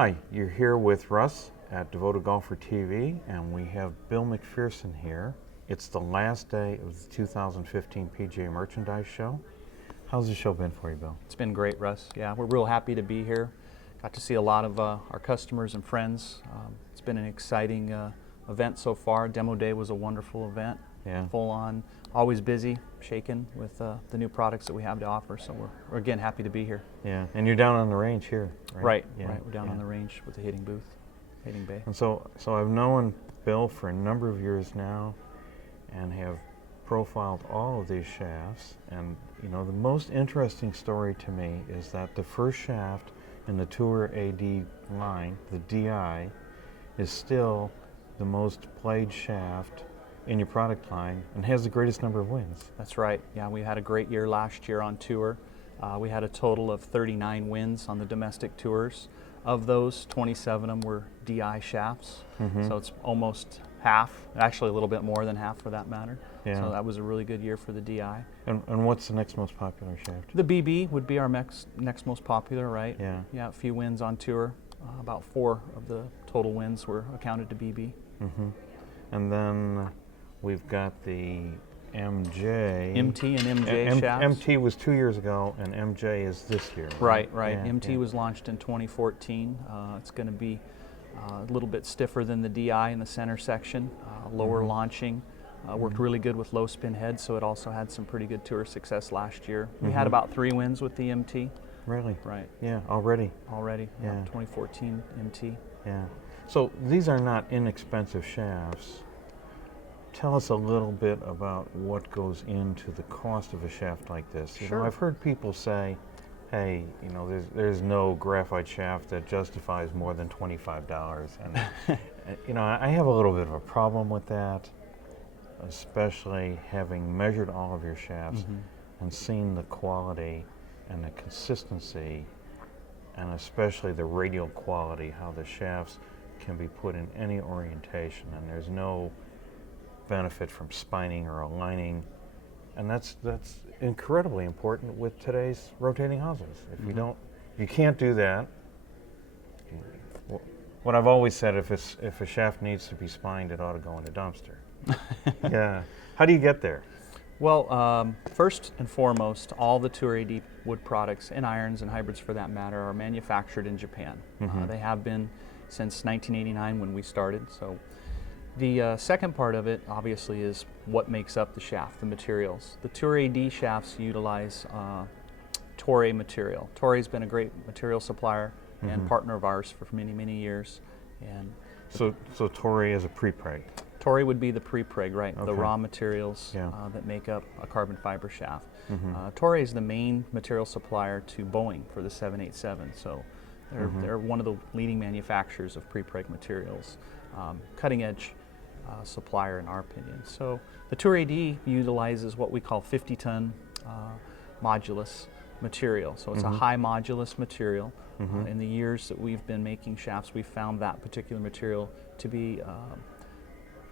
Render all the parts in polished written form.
Hi, you're here with Russ at Devoted Golfer TV, and we have Bill McPherson here. It's the last day of the 2015 PGA Merchandise Show. How's the show been for you, Bill? It's been great, Russ. Yeah, we're real happy to be here. Got to see a lot of our customers and friends. It's been an exciting event so far. Demo Day was a wonderful event. Yeah. Full on, always busy, shaken with the new products that we have to offer. So we're again happy to be here. Yeah, and you're down on the range here, right? Right, Yeah. right. We're down on the range with the hitting booth, hitting bay. And so I've known Bill for a number of years now, and have profiled all of these shafts. And you know, the most interesting story to me is that the first shaft in the Tour AD line, the DI, is still the most played shaft in your product line and has the greatest number of wins. That's right. Yeah, we had a great year last year on tour. We had a total of 39 wins on the domestic tours. Of those, 27 of them were DI shafts. So it's almost half, actually a little bit more than half for that matter. Yeah. So that was a really good year for the DI. And what's the next most popular shaft? The BB would be our next most popular, right? Yeah. Yeah, a few wins on tour. About 4 of the total wins were accounted to BB. And then we've got the MJ. MT and MJ shafts. MT was 2 years ago, and MJ is this year. Right. Yeah, MT yeah. was launched in 2014. It's going to be a little bit stiffer than the DI in the center section, lower launching. Worked really good with low spin heads, so it also had some pretty good tour success last year. We had about 3 wins with the MT. Really? Right. Yeah, already. Yeah. 2014 MT. Yeah. So these are not inexpensive shafts. Tell us a little bit about what goes into the cost of a shaft like this. You know, I've heard people say, hey, you know, there's no graphite shaft that justifies more than $25. And, you know, I have a little bit of a problem with that, especially having measured all of your shafts and seen the quality and the consistency, and especially the radial quality, how the shafts can be put in any orientation, and there's no benefit from spining or aligning, and that's incredibly important with today's rotating houses. If you can't do that. What I've always said, if a shaft needs to be spined, it ought to go in a dumpster. Yeah. How do you get there? Well, first and foremost, all the Tour AD wood products, and irons and hybrids for that matter, are manufactured in Japan. They have been since 1989 when we started. So the second part of it, obviously, is what makes up the shaft, the materials. The Tour AD shafts utilize Toray material. Toray's been a great material supplier and partner of ours for many, many years. And so Toray is a pre-preg. Toray would be the pre-preg, right? Okay. The raw materials that make up a carbon fiber shaft. Toray is the main material supplier to Boeing for the 787. So they're one of the leading manufacturers of pre-preg materials. Cutting edge supplier in our opinion. So the Tour AD utilizes what we call 50-ton modulus material. So it's a high modulus material. In the years that we've been making shafts, we've found that particular material to be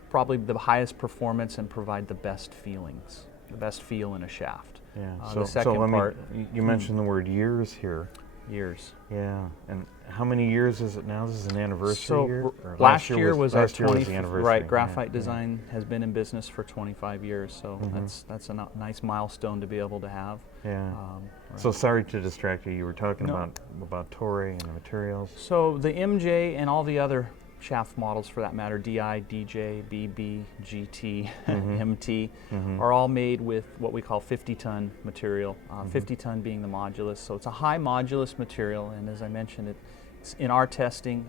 probably the highest performance and provide the best feelings, the best feel in a shaft. Yeah. The second part, you mentioned the word years here. Years. Yeah. And how many years is it now? This is an anniversary year? Or last year was our 20th anniversary. Right. Graphite Design has been in business for 25 years, so that's a nice milestone to be able to have. Yeah. Right. So sorry to distract you. You were talking about Toray and the materials. So the MJ and all the other shaft models for that matter, DI, DJ, BB, GT, MT, are all made with what we call 50-ton material, 50-ton being the modulus. So it's a high modulus material, and as I mentioned, it's in our testing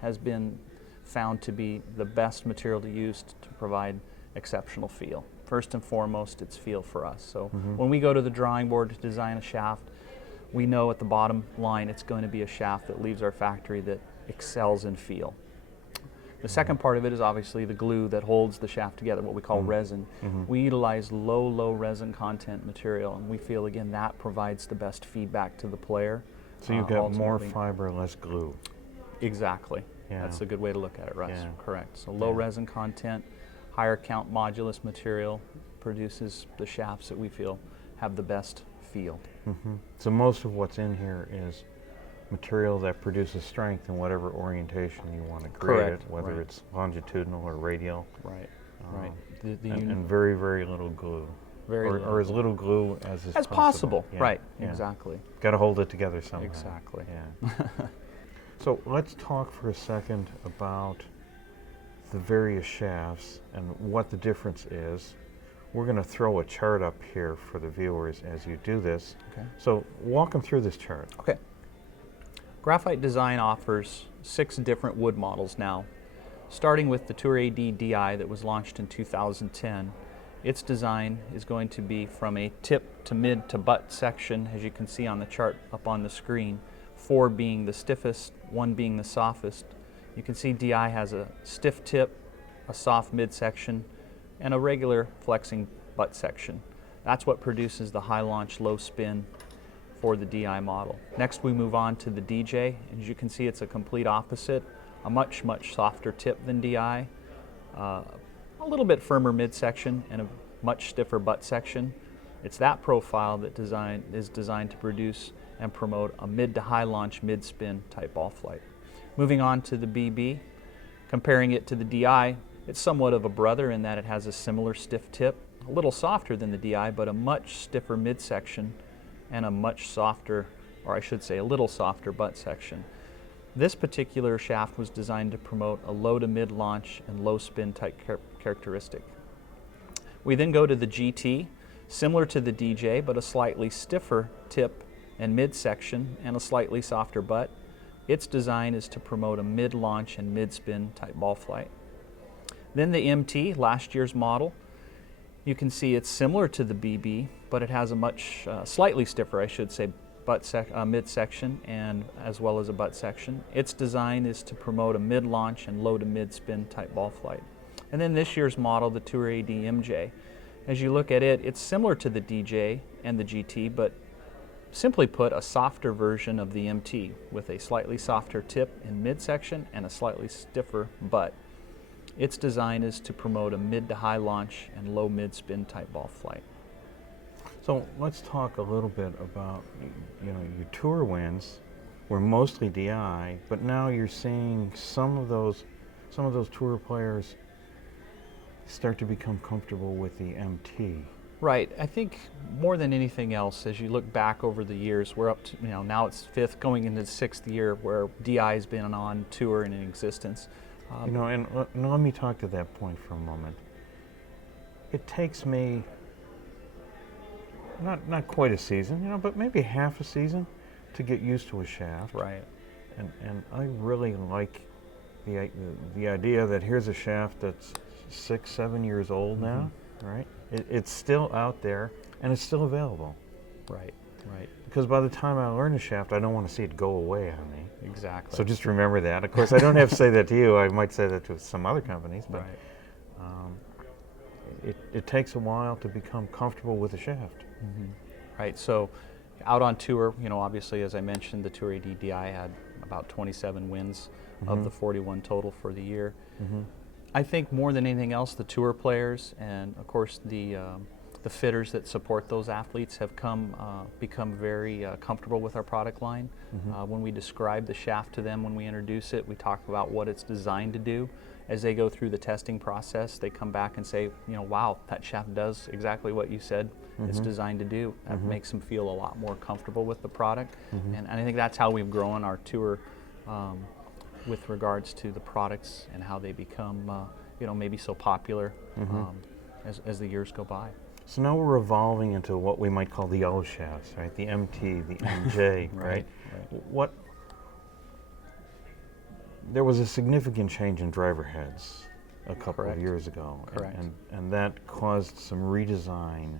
has been found to be the best material to use to provide exceptional feel. First and foremost, it's feel for us. So when we go to the drawing board to design a shaft, we know at the bottom line it's going to be a shaft that leaves our factory that excels in feel. The second part of it is obviously the glue that holds the shaft together, what we call resin. We utilize low resin content material, and we feel, again, that provides the best feedback to the player. So you've got more fiber, less glue. Exactly. Yeah. That's a good way to look at it, Russ. Yeah. Correct. So low resin content, higher count modulus material produces the shafts that we feel have the best feel. So most of what's in here is material that produces strength in whatever orientation you want to create Correct, it, whether right. it's longitudinal or radial. Right, um, right. and very, very little glue. Very little or as little glue as is as possible. Yeah, Right, yeah. exactly. Got to hold it together somehow. Exactly. Yeah. So let's talk for a second about the various shafts and what the difference is. We're going to throw a chart up here for the viewers as you do this. Okay. So walk them through this chart. Okay. Graphite Design offers 6 different wood models now, starting with the Tour AD DI that was launched in 2010. Its design is going to be from a tip to mid to butt section, as you can see on the chart up on the screen, 4 being the stiffest, 1 being the softest. You can see DI has a stiff tip, a soft midsection, and a regular flexing butt section. That's what produces the high launch, low spin for the DI model. Next we move on to the DJ. As you can see, it's a complete opposite, a much, much softer tip than DI, a little bit firmer midsection, and a much stiffer butt section. It's that profile that is designed to produce and promote a mid to high launch, mid spin type ball flight. Moving on to the BB, comparing it to the DI, it's somewhat of a brother in that it has a similar stiff tip, a little softer than the DI, but a much stiffer midsection and a much softer, or I should say a little softer butt section. This particular shaft was designed to promote a low to mid launch and low spin type characteristic. We then go to the GT, similar to the DJ, but a slightly stiffer tip and midsection and a slightly softer butt. Its design is to promote a mid-launch and mid-spin type ball flight. Then the MT, last year's model, you can see it's similar to the BB, but it has a much, slightly stiffer, I should say, midsection and as well as a butt section. Its design is to promote a mid-launch and low to mid-spin type ball flight. And then this year's model, the Tour AD MJ. As you look at it, it's similar to the DJ and the GT, but simply put, a softer version of the MT with a slightly softer tip in midsection and a slightly stiffer butt. Its design is to promote a mid to high launch and low mid-spin type ball flight. So let's talk a little bit about, your tour wins were mostly DI, but now you're seeing some of those tour players start to become comfortable with the MT. Right. I think more than anything else, as you look back over the years, we're up to, now it's 5th, going into the 6th year where DI has been on tour and in existence. And let me talk to that point for a moment. It takes me not quite a season, but maybe half a season to get used to a shaft. Right. And I really like the idea that here's a shaft that's 6-7 years old now, right? It's still out there and it's still available. Right, right. Because by the time I learn a shaft, I don't want to see it go away on me. Exactly. So just remember that. Of course, I don't have to say that to you. I might say that to some other companies, but it takes a while to become comfortable with a shaft. Right. So out on tour, obviously, as I mentioned, the Tour AD DI had about 27 wins of the 41 total for the year. I think more than anything else, the tour players and, of course, the fitters that support those athletes have become very comfortable with our product line. When we describe the shaft to them, when we introduce it, we talk about what it's designed to do. As they go through the testing process, they come back and say, wow, that shaft does exactly what you said it's designed to do. That makes them feel a lot more comfortable with the product. And I think that's how we've grown our tour with regards to the products and how they become, maybe so popular as the years go by. So now we're evolving into what we might call the O shafts, right? The MT, the MJ, right? What? There was a significant change in driver heads a couple of years ago, and that caused some redesign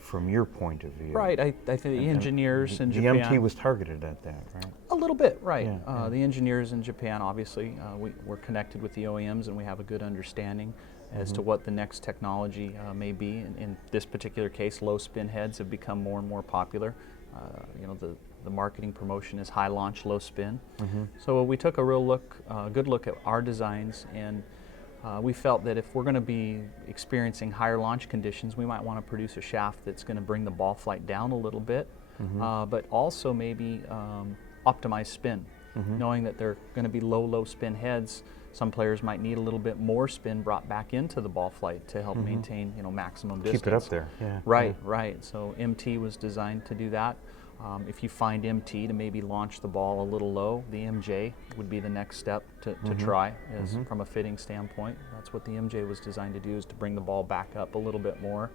from your point of view. Right. I think the engineers in Japan. The MT was targeted at that, right? A little bit, right. Yeah, The engineers in Japan, obviously, we're connected with the OEMs and we have a good understanding as to what the next technology may be. In this particular case, low spin heads have become more and more popular. The marketing promotion is high launch, low spin. So we took a good look at our designs, and we felt that if we're going to be experiencing higher launch conditions, we might want to produce a shaft that's going to bring the ball flight down a little bit, but also maybe optimize spin, knowing that they're going to be low spin heads. Some players might need a little bit more spin brought back into the ball flight to help maintain, maximum distance. Keep it up there. Yeah. Right, right. So MT was designed to do that. If you find MT to maybe launch the ball a little low, the MJ would be the next step to try from a fitting standpoint. That's what the MJ was designed to do, is to bring the ball back up a little bit more.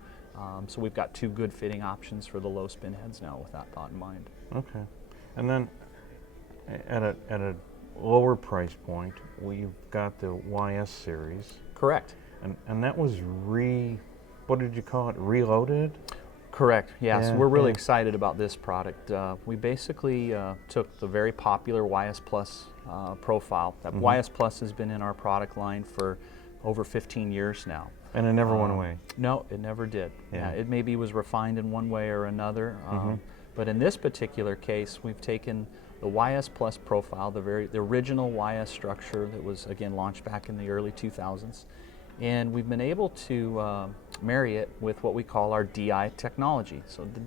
So we've got 2 good fitting options for the low spin heads now with that thought in mind. Okay. And then at a lower price point, we've got the YS series. Correct. And that was what did you call it, reloaded? Correct, yes. Yeah, We're really excited about this product. We basically took the very popular YS Plus profile. That YS Plus has been in our product line for over 15 years now. And it never went away. No, it never did. Yeah. It maybe was refined in one way or another, but in this particular case, we've taken the YS Plus profile, the original YS structure that was, again, launched back in the early 2000s, and we've been able to marry it with what we call our DI technology. So the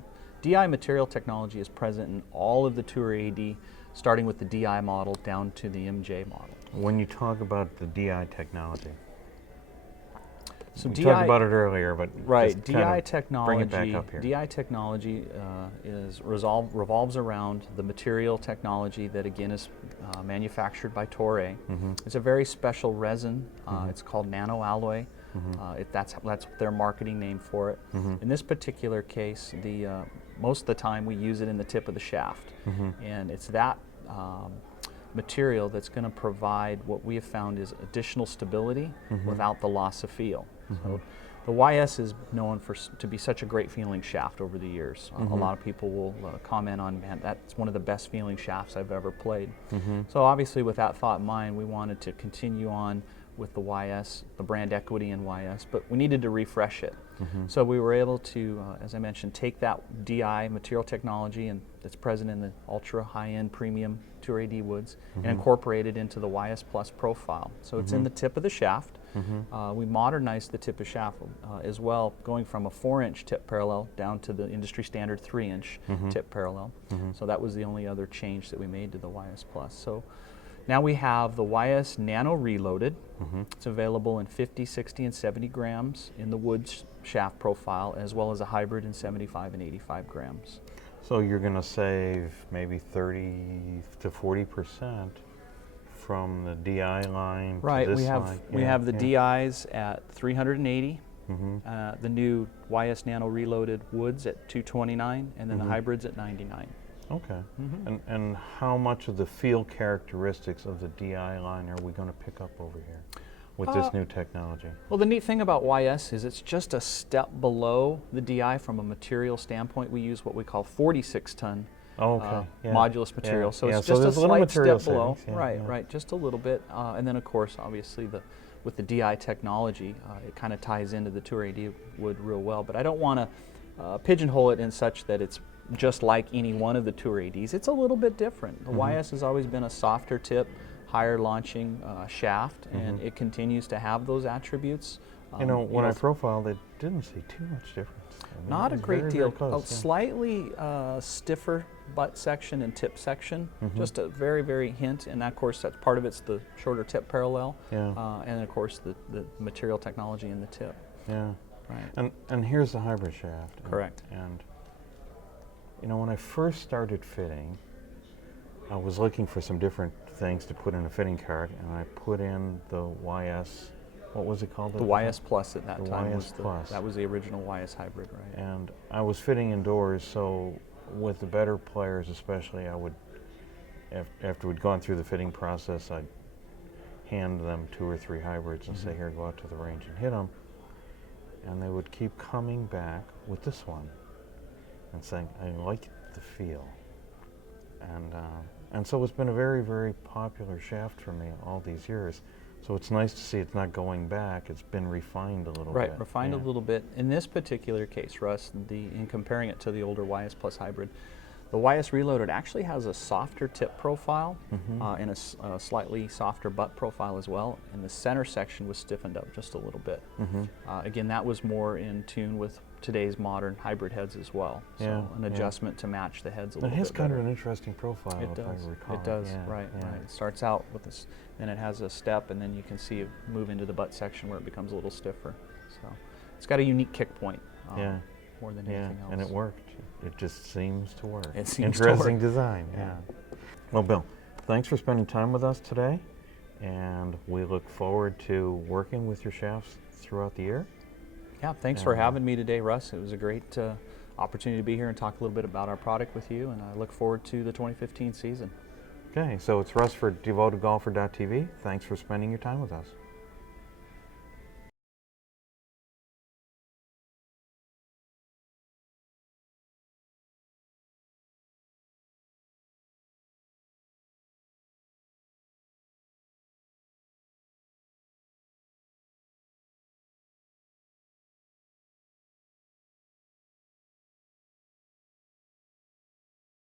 DI material technology is present in all of the Tour AD, starting with the DI model down to the MJ model. When you talk about the DI technology, so we DI, talked about it earlier, but right, just DI technology. bring it back up here. DI technology revolves around the material technology that, again, is manufactured by Toray. It's a very special resin. It's called nanoalloy. That's their marketing name for it. In this particular case, most of the time we use it in the tip of the shaft, and it's that material that's going to provide what we have found is additional stability without the loss of feel. So the YS is known to be such a great feeling shaft over the years. A lot of people will comment on, man, that's one of the best feeling shafts I've ever played. So obviously with that thought in mind, we wanted to continue on with the YS, the brand equity in YS, but we needed to refresh it. So we were able to, as I mentioned, take that DI material technology that's present in the ultra high-end premium Tour AD woods and incorporate it into the YS Plus profile. So it's in the tip of the shaft. We modernized the tip of shaft as well, going from a 4-inch tip parallel down to the industry standard 3-inch tip parallel. So that was the only other change that we made to the YS Plus. So now we have the YS Nano Reloaded. It's available in 50, 60, and 70 grams in the wood shaft profile, as well as a hybrid in 75 and 85 grams. So you're going to save maybe 30 to 40% from the DI line right, to this we have line. we have the DIs at 380, the new YS Nano Reloaded woods at 229, and then the hybrids at 99. Okay. And how much of the field characteristics of the DI line are we going to pick up over here with this new technology? Well, the neat thing about YS is it's just a step below the DI from a material standpoint. We use what we call 46-ton modulus material. So it's just a slight step below. Right, just a little bit. And then, of course, obviously, with the DI technology, it kind of ties into the Tour AD wood real well. But I don't want to pigeonhole it in such that it's just like any one of the Tour ADs. It's a little bit different. The YS has always been a softer tip, higher launching shaft, and it continues to have those attributes. When I profiled it, didn't see too much difference. I mean, not a great very, deal. very close, Slightly stiffer butt section and tip section, just a very, very hint, and of course that's part of it's the shorter tip parallel, and of course the material technology in the tip. Yeah. Right. And here's the hybrid shaft. Correct. And when I first started fitting, I was looking for some different things to put in a fitting cart, and I put in the YS. What was it called? The YS Plus at that time. YS Plus. That was the original YS hybrid, right? And I was fitting indoors, so with the better players especially, I would, after we'd gone through the fitting process, I'd hand them 2 or 3 hybrids and say, here, go out to the range and hit them. And they would keep coming back with this one and saying, I like the feel. And so it's been a very, very popular shaft for me all these years. So it's nice to see it's not going back. It's been refined a little bit. Right, refined a little bit. In this particular case, Russ, in comparing it to the older YS Plus hybrid, the YS Reloaded actually has a softer tip profile and a slightly softer butt profile as well. And the center section was stiffened up just a little bit. Again, that was more in tune with today's modern hybrid heads as well. Yeah, So an adjustment to match the heads a It little has bit kind better. of an interesting profile, It if does. I recall. It does. Yeah, Right. yeah. Right. It starts out with this, then it has a step, and then you can see it move into the butt section where it becomes a little stiffer. So it's got a unique kick point. Yeah. More than Yeah, anything else. and it worked. It just seems to work. It seems to Interesting work. design, yeah. Well, Bill, thanks for spending time with us today, and we look forward to working with your shafts throughout the year. Yeah, thanks for having me today, Russ. It was a great opportunity to be here and talk a little bit about our product with you, and I look forward to the 2015 season. Okay, so it's Russ for DevotedGolfer.tv. Thanks for spending your time with us.